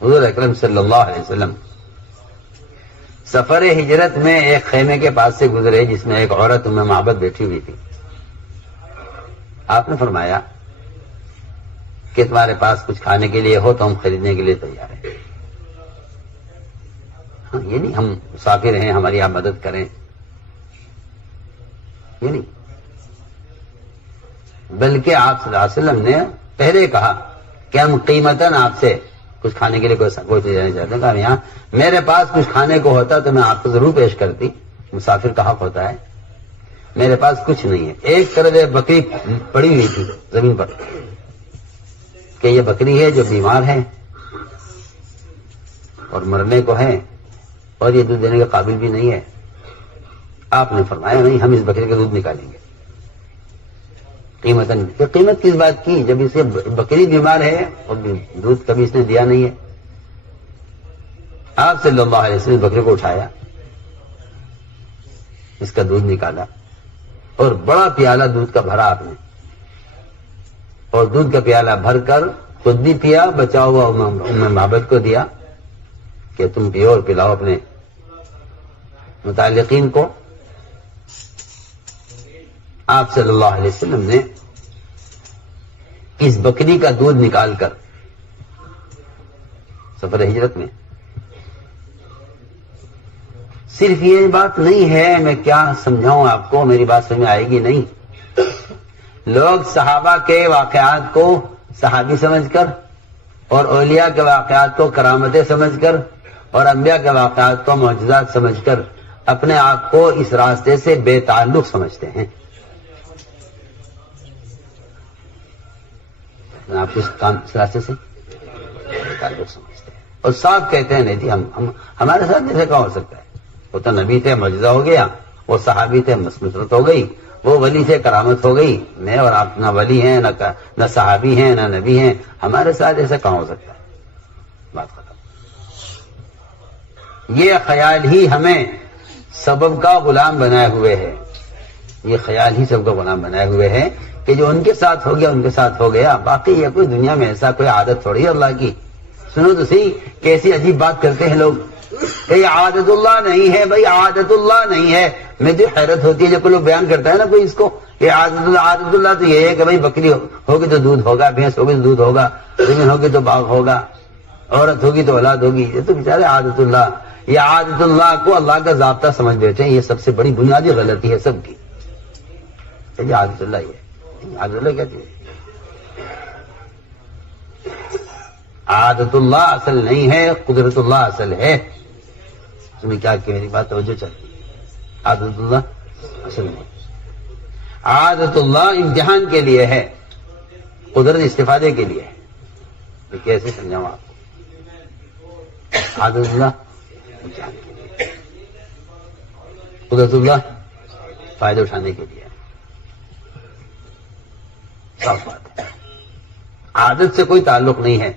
حضور اکرم صلی اللہ علیہ وسلم سفر ہجرت میں ایک خیمے کے پاس سے گزرے جس میں ایک عورت ام معبد بیٹھی ہوئی تھی. آپ نے فرمایا کہ تمہارے پاس کچھ کھانے کے لیے ہو تو ہم خریدنے کے لیے تیار ہیں. ہاں یہ نہیں ہم مسافر ہیں ہماری آپ مدد کریں، یہ نہیں، بلکہ آپ صلی اللہ علیہ وسلم نے پہلے کہا کہ ہم قیمتاً آپ سے کچھ کھانے کے لیے کوئی چیز لینا چاہتے ہیں. کہا یہاں میرے پاس کچھ کھانے کو ہوتا تو میں آپ کو ضرور پیش کرتی، مسافر کا حق ہوتا ہے. میرے پاس کچھ نہیں ہے. ایک طرف بکری پڑی ہوئی تھی زمین پر کہ یہ بکری ہے جو بیمار ہے اور مرنے کو ہے اور یہ دودھ دینے کے قابل بھی نہیں ہے. آپ نے فرمایا نہیں، ہم اس بکری کا دودھ نکالیں گے قیمتاً. قیمت کس بات کی جب اسے بکری بیمار ہے اور دودھ کبھی اس نے دیا نہیں ہے. آپ صلی اللہ علیہ وسلم بکری کو اٹھایا، اس کا دودھ نکالا اور بڑا پیالہ دودھ کا بھرا آپ نے، اور دودھ کا پیالہ بھر کر خود بھی پیا، بچا ہوا ام معبد کو دیا کہ تم پیو اور پلاؤ اپنے متعلقین کو. آپ صلی اللہ علیہ وسلم نے اس بکری کا دودھ نکال کر سفر ہجرت میں، صرف یہ بات نہیں ہے، میں کیا سمجھاؤں آپ کو، میری بات سمجھ میں آئے گی نہیں. لوگ صحابہ کے واقعات کو صحابی سمجھ کر اور اولیاء کے واقعات کو کرامتیں سمجھ کر اور انبیاء کے واقعات کو معجزات سمجھ کر اپنے آپ کو اس راستے سے بے تعلق سمجھتے ہیں. آپ اس راستے سے بے تعلق سمجھتے ہیں اور صاف کہتے ہیں نہیں جی ہمارے ساتھ ایسے کہاں ہو سکتا ہے. وہ تو نبی تھے معجزہ ہو گیا، وہ صحابی تھے نصرت ہو گئی، وہ ولی سے کرامت ہو گئی. میں اور آپ نہ ولی ہیں نہ صحابی ہیں نہ نبی ہیں، ہمارے ساتھ ایسا کہاں ہو سکتا ہے. بات ختم. یہ خیال ہی ہمیں سبب کا غلام بنائے ہوئے ہے. یہ خیال ہی سب کا غلام بنائے ہوئے ہے کہ جو ان کے ساتھ ہو گیا ان کے ساتھ ہو گیا. باقی یہ کوئی دنیا میں ایسا کوئی عادت تھوڑی ہے اللہ کی. سنو تو صحیح کیسی عجیب بات کرتے ہیں لوگ کہ یہ عادت اللہ نہیں ہے. بھائی عادت اللہ نہیں ہے. میں جو حیرت ہوتی ہے جب کوئی لوگ بیان کرتا ہے نا کوئی اس کو کہ عادت اللہ تو یہ ہے کہ بھائی بکری ہوگی تو دودھ ہوگا، بھینس ہوگی تو دودھ ہوگا، زمین ہوگی تو باغ ہوگا، عورت ہوگی تو اولاد ہوگی. یہ تو بیچارے عادت اللہ، یہ عادت اللہ کو اللہ کا ضابطہ سمجھ بیٹھے ہیں. یہ سب سے بڑی بنیادی غلطی ہے سب کی. یہ عادت اللہ ہی ہے. عادت اللہ کہتی ہے عادت اللہ اصل نہیں ہے، قدرت اللہ اصل ہے. تمہیں کیا کہ میری بات توجہ چلتی ہے. عادت اللہ اصل نہیں. عادت اللہ امتحان کے لیے ہے، قدرت استفادے کے لیے ہے. میں کیسے سمجھاؤں آپ کو؟ عادت اللہ امتحان کے لیے، قدرت اللہ فائدہ اٹھانے کے لیے. صاف بات ہے. عادت سے کوئی تعلق نہیں ہے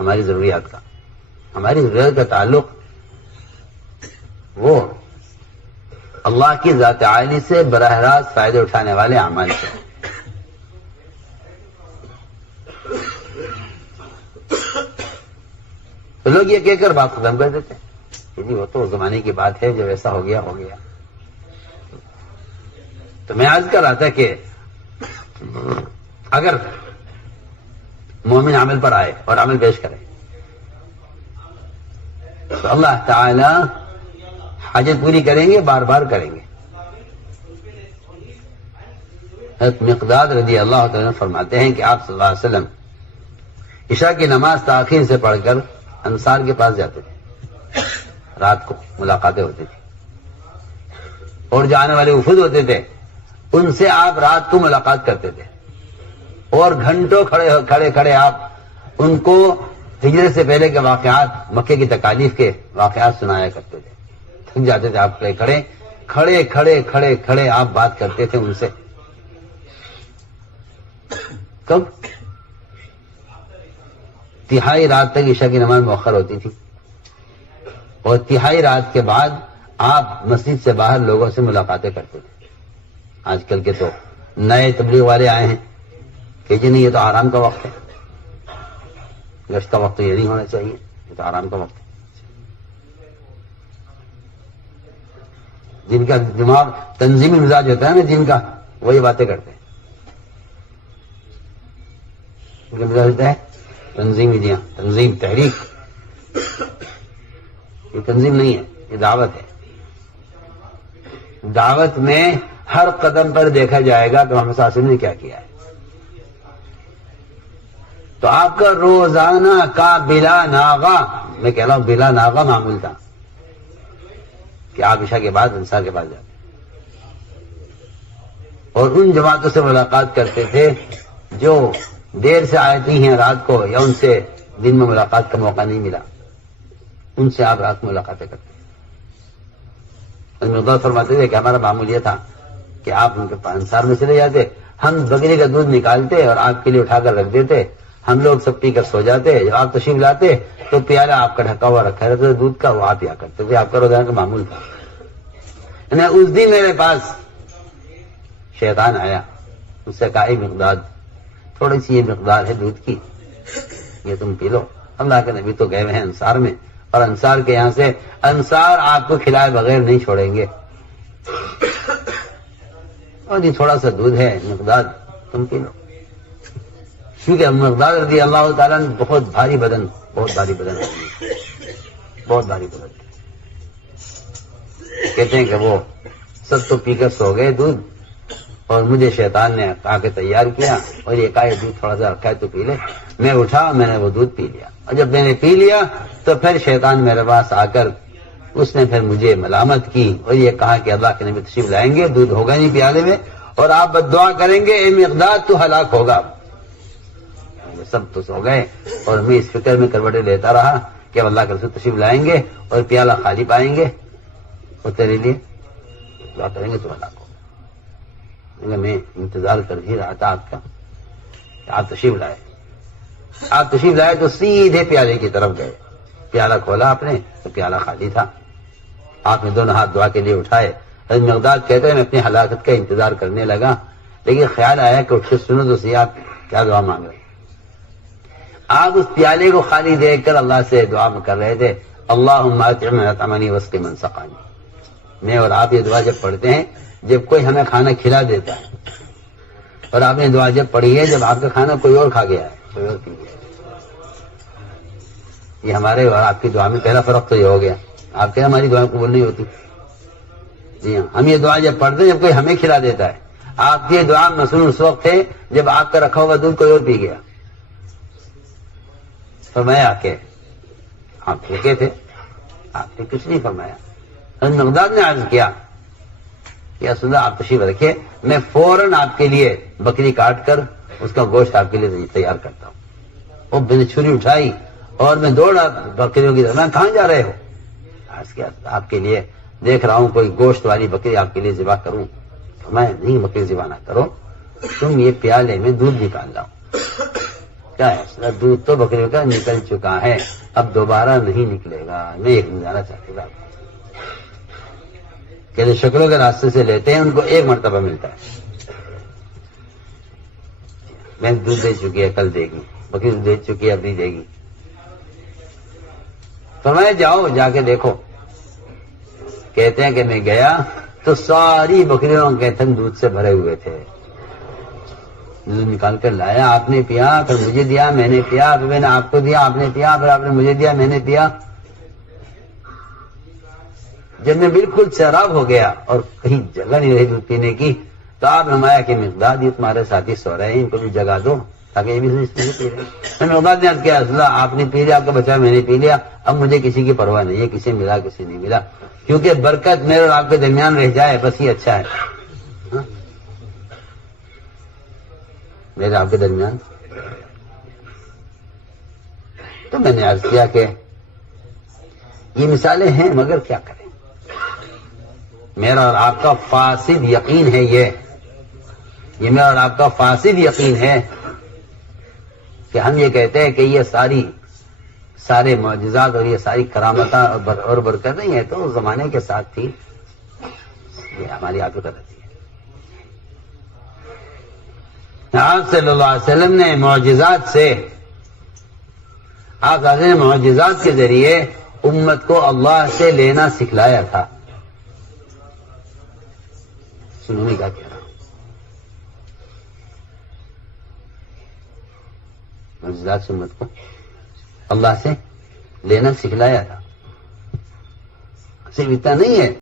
ہماری ضروریات کا. ہماری ضروریات کا تعلق وہ اللہ کی ذات عالی سے براہ راست فائدے اٹھانے والے اعمال سے. تو لوگ یہ کہہ کر بات ختم کر دیتے ہیں کہ وہ تو زمانے کی بات ہے، جب ایسا ہو گیا ہو گیا. تو میں عرض کر رہا تھا کہ اگر مومن عمل پر آئے اور عمل پیش کرے تو اللہ تعالی حاجت پوری کریں گے، بار بار کریں گے. حضرت مقداد رضی اللہ تعالیٰ فرماتے ہیں کہ آپ صلی اللہ علیہ وسلم عشاء کی نماز تاخیر سے پڑھ کر انصار کے پاس جاتے تھے. رات کو ملاقاتیں ہوتی تھی اور جو آنے والے وفود ہوتے تھے ان سے آپ رات کو ملاقات کرتے تھے اور گھنٹوں کھڑے کھڑے آپ ان کو ہجرت سے پہلے کے واقعات، مکے کی تکالیف کے واقعات سنایا کرتے تھے. تھک جاتے تھے آپ کھڑے کھڑے آپ بات کرتے تھے ان سے. کب؟ تہائی رات تک عشاء کی نماز مؤخر ہوتی تھی اور تہائی رات کے بعد آپ مسجد سے باہر لوگوں سے ملاقاتیں کرتے تھے. آج کل کے تو نئے تبلیغ والے آئے ہیں کہ جی نہیں یہ تو آرام کا وقت ہے، گشت کا وقت تو یہ نہیں ہونا چاہیے، یہ تو آرام کا وقت ہے۔ جن کا دماغ تنظیمی مزاج ہوتا ہے نا، جن کا، وہی باتیں کرتے ہیں۔ ان کا مزاج ہوتا ہے تنظیمی، تنظیم، تحریک۔ یہ تنظیم نہیں ہے، یہ دعوت ہے۔ دعوت میں ہر قدم پر دیکھا جائے گا کہ محمد صلی اللہ علیہ وسلم نے کیا کیا ہے۔ تو آپ کا روزانہ کا بلا ناغہ، میں کہہ رہا ہوں بلا ناغہ معمول تھا کہ آپ عشاء کے بعد انصار کے پاس جاتے اور ان جماعتوں سے ملاقات کرتے تھے جو دیر سے آتی ہیں رات کو، یا ان سے دن میں ملاقات کا موقع نہیں ملا، ان سے آپ رات میں ملاقاتیں کرتے تھے۔ مقدار فرماتے تھے کہ ہمارا معمول یہ تھا کہ آپ ان کے انصار میں چلے جاتے، ہم بکری کا دودھ نکالتے اور آپ کے لیے اٹھا کر رکھ دیتے، ہم لوگ سب پی کر سو جاتے۔ جب آپ تشریف لاتے تو پیالہ آپ کا ڈھکا ہوا رکھا رہتا دودھ کا، وہ آپ پیا کرتے تھے۔ آپ کا روزانہ کا معمول تھا۔ اس دن میرے پاس شیطان آیا، اس سے کہا مقداد، تھوڑی سی یہ مقدار ہے دودھ کی، یہ تم پی لو۔ اللہ کے نبی تو گئے ہوئے ہیں انصار میں، اور انصار کے یہاں سے انصار آپ کو کھلائے بغیر نہیں چھوڑیں گے، اور یہ تھوڑا سا دودھ ہے مقداد، تم پی لو۔ کیونکہ مقداد رضی اللہ تعالیٰ نے بہت بھاری بدن کہتے ہیں کہ وہ سب تو پی کر سو گئے دودھ، اور مجھے شیطان نے آ کے تیار کیا اور یہ کہا یہ دودھ تھوڑا سا رکھا ہے تو پی لے۔ میں اٹھا، میں نے وہ دودھ پی لیا، اور جب میں نے پی لیا تو پھر شیطان میرے پاس آ کر اس نے پھر مجھے ملامت کی اور یہ کہا کہ اللہ کے نبی تشریف لائیں گے، دودھ ہوگا نہیں پیالے میں، اور آپ بد دعا کریں گے اے مقداد تو ہلاک ہوگا۔ سب تو سو گئے اور میں اس فکر میں کروٹیں لیتا رہا کہ اب اللہ کے رسول تشریف لائیں گے اور پیالہ خالی پائیں گے اور تیرے لیے دعا کریں گے تو ہلاک ہوگا۔ میں انتظار کر ہی رہا تھا آپ کا کہ آپ تشریف لائے۔ آپ تشریف لائے تو سیدھے پیالے کی طرف گئے، پیالہ کھولا آپ نے تو پیالہ خالی تھا۔ آپ نے دونوں ہاتھ دعا کے لیے اٹھائے۔ حضرت مقداد کہتے ہیں میں اپنی ہلاکت کا انتظار کرنے لگا، لیکن خیال آیا کہ اٹھ کے سنو تو صحیح آپ کیا دعا مانگ رہے ہیں۔ آپ اس پیالے کو خالی دیکھ کر اللہ سے دعا کر رہے تھے، اللہم اطعم من اطعمنی واسق من سقانی۔ میں اور آپ یہ دعا جب پڑھتے ہیں جب کوئی ہمیں کھانا کھلا دیتا ہے، اور آپ نے دعا جب پڑھی ہے جب آپ کا کھانا کوئی اور کھا گیا ہے، کوئی اور پی گیا ہے۔ یہ ہمارے اور آپ کی دعا میں پہلا فرق تو یہ ہو گیا۔ آپ کہہ ہماری دعا قبول نہیں ہوتی، جی ہاں، ہم یہ دعا جب پڑھتے ہیں جب کوئی ہمیں کھلا دیتا ہے۔ آپ کی دعا مثلاً اس وقت ہے جب آپ کا رکھا ہوا دودھ کوئی اور پی گیا، فرمایا کہ آپ بھوکے تھے، آپ نے کچھ نہیں فرمایا۔ مقداد نے عرض کیا یا رسول اللہ آپ تشریف رکھے، میں فوراً آپ کے لیے بکری کاٹ کر اس کا گوشت آپ کے لیے تیار کرتا ہوں۔ وہ میں نے چھری اٹھائی اور میں دوڑا بکریوں کی طرف۔ میں کہاں جا رہے ہو؟ عرض کیا آپ کے لیے دیکھ رہا ہوں کوئی گوشت والی بکری آپ کے لیے ذبح کروں۔ میں نہیں، بکری ذبح نہ کرو، تم یہ پیالے میں دودھ نکال لاؤ۔ کیا ہے دودھ تو بکریوں کا نکل چکا ہے، اب دوبارہ نہیں نکلے گا، میں ایک نظارہ چاہتے گا کہ جو شکلوں کے راستے سے لیتے ہیں ان کو ایک مرتبہ ملتا ہے۔ میں دودھ دے چکی ہے، کل دے گی، بکری دے چکی ہے، اب نہیں دے گی۔ فرمایا جاؤ جا کے دیکھو۔ کہتے ہیں کہ میں گیا تو ساری بکریوں کے تھن دودھ سے بھرے ہوئے تھے۔ دودھ نکال کر لایا، آپ نے پیا، پھر مجھے دیا، میں نے پیا، پھر میں نے آپ کو دیا، آپ نے پیا، پھر آپ نے مجھے دیا، میں نے پیا۔ جب میں بالکل سیراب ہو گیا اور کہیں جگہ نہیں رہی دودھ پینے کی تو آپ نے فرمایا کہ مقداد یہ تمہارے ساتھی سو رہے ہیں، ان کو بھی جگا دو تاکہ یہ بھی پی رہے۔ میں نے مقداد نے عرض کیا رسول اللہ آپ نے پی لیا، آپ کا بچہ میں نے پی لیا، اب مجھے کسی کی پرواہ نہیں ہے، کسی ملا کسی نہیں ملا، کیونکہ برکت میرے اور آپ کے درمیان رہ جائے بس یہ اچھا ہے۔ میرے آپ کے درمیان تو میں نے عرض کیا کہ یہ مثالیں ہیں مگر کیا کریں، میرا اور آپ کا فاسد یقین ہے، یہ میرا اور آپ کا فاسد یقین ہے کہ ہم یہ کہتے ہیں کہ یہ سارے معجزات اور یہ ساری کرامتیں اور برکتیں ہیں تو اس زمانے کے ساتھ تھی، یہ ہماری آپ کو رہتی ہے۔ آپ صلی اللہ علیہ وسلم نے معجزات سے آقا نے معجزات کے ذریعے امت کو اللہ سے لینا سکھلایا تھا. سنو میں کیا کہہ رہا ہوں. معجزات سے امت کو اللہ سے لینا سکھلایا تھا. صرف اتنا نہیں ہے